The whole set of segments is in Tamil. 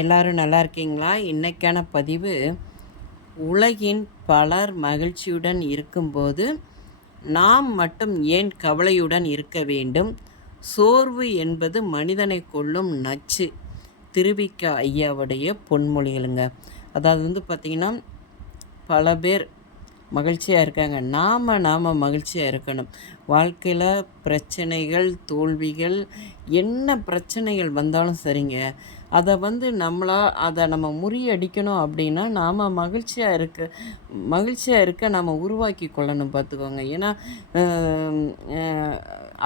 எல்லாரும் நல்லா இருக்கீங்களா? இன்னைக்கான பதிவு, உலகின் பலர் மகிழ்ச்சியுடன் இருக்கும்போது, நாம் மட்டும் ஏன் கவலையுடன் இருக்க வேண்டும்? சோர்வு என்பது மனிதனை கொல்லும் நச்சு. திருவிக ஐயாவுடைய பொன்மொழிகளுங்க. அதாவது பார்த்திங்கன்னா, பல பேர் மகிழ்ச்சியாக இருக்காங்க. நாம் மகிழ்ச்சியாக இருக்கணும். வாழ்க்கையில் பிரச்சனைகள், தோல்விகள், என்ன பிரச்சனைகள் வந்தாலும் சரிங்க, அதை அதை நம்ம முறியடிக்கணும் அப்படின்னா, நாம் மகிழ்ச்சியாக இருக்க நாம் உருவாக்கி கொள்ளணும் பார்த்துக்கோங்க. ஏன்னா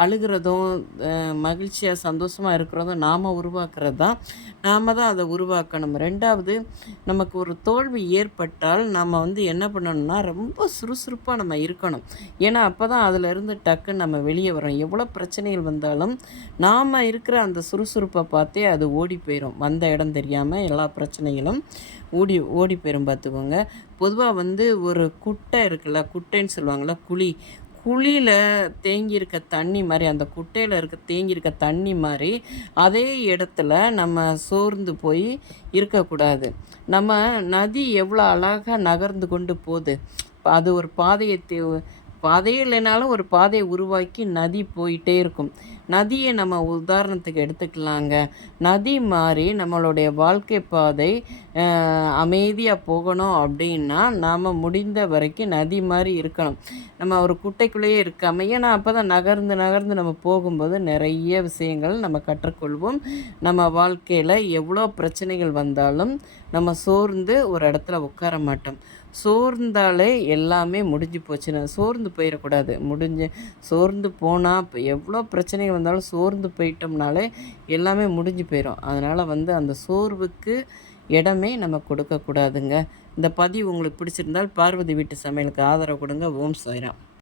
அழுகிறதும் மகிழ்ச்சியாக சந்தோஷமாக இருக்கிறதும் நாம் உருவாக்குறது தான். நாம் தான் அதை உருவாக்கணும். ரெண்டாவது, நமக்கு ஒரு தோல்வி ஏற்பட்டால் நம்ம என்ன பண்ணணும்னா, ரொம்ப சுறுசுறுப்பாக நம்ம இருக்கணும். ஏன்னா அப்போ தான் அதிலிருந்து டக்குன்னு நம்ம வெளியே வரோம். எவ்வளோ பிரச்சனைகள் வந்தாலும் நாம் இருக்கிற அந்த சுறுசுறுப்பை பார்த்தே அது ஓடி போயிடும். வந்த இடம் தெரியாமல் எல்லா பிரச்சனைகளும் ஓடி போயிடும் பார்த்துக்கோங்க. பொதுவாக ஒரு குட்டை இருக்குல்ல, குட்டைன்னு சொல்லுவாங்கள்ல, குழியில் தேங்கியிருக்க தண்ணி மாதிரி, அந்த குட்டையில் தேங்கியிருக்க தண்ணி மாதிரி அதே இடத்துல நம்ம சோர்ந்து போய் இருக்கக்கூடாது. நம்ம நதி எவ்வளோ அழகாக நகர்ந்து கொண்டு போகுது, அது ஒரு பாதையே இல்லைனாலும் ஒரு பாதையை உருவாக்கி நதி போயிட்டே இருக்கும். நதியை நம்ம உதாரணத்துக்கு எடுத்துக்கலாங்க. நதி மாதிரி நம்மளுடைய வாழ்க்கை பாதை அமைதியாக போகணும் அப்படின்னா, நாம் முடிந்த வரைக்கும் நதி மாதிரி இருக்கணும். நம்ம ஒரு குட்டைக்குள்ளேயே இருக்காமல், ஏன்னா அப்போ தான் நகர்ந்து நகர்ந்து நம்ம போகும்போது நிறைய விஷயங்கள் நம்ம கற்றுக்கொள்வோம். நம்ம வாழ்க்கையில் எவ்வளோ பிரச்சனைகள் வந்தாலும் நம்ம சோர்ந்து ஒரு இடத்துல உட்கார மாட்டோம். சோர்ந்தாலே எல்லாமே முடிஞ்சு போச்சுன்னு சோர்ந்து போயிடக்கூடாது. சோர்ந்து போனால் இப்போ எவ்வளோ பிரச்சனைகள் வந்தாலும் சோர்ந்து போயிட்டோம்னாலே எல்லாமே முடிஞ்சு போயிடும். அதனால் அந்த சோர்வுக்கு இடமே நம்ம கொடுக்கக்கூடாதுங்க. இந்த பதிவு உங்களுக்கு பிடிச்சிருந்தால் பார்வதி வீட்டு சமையலுக்கு ஆதரவு கொடுங்க. ஓம் சாய்ராம்.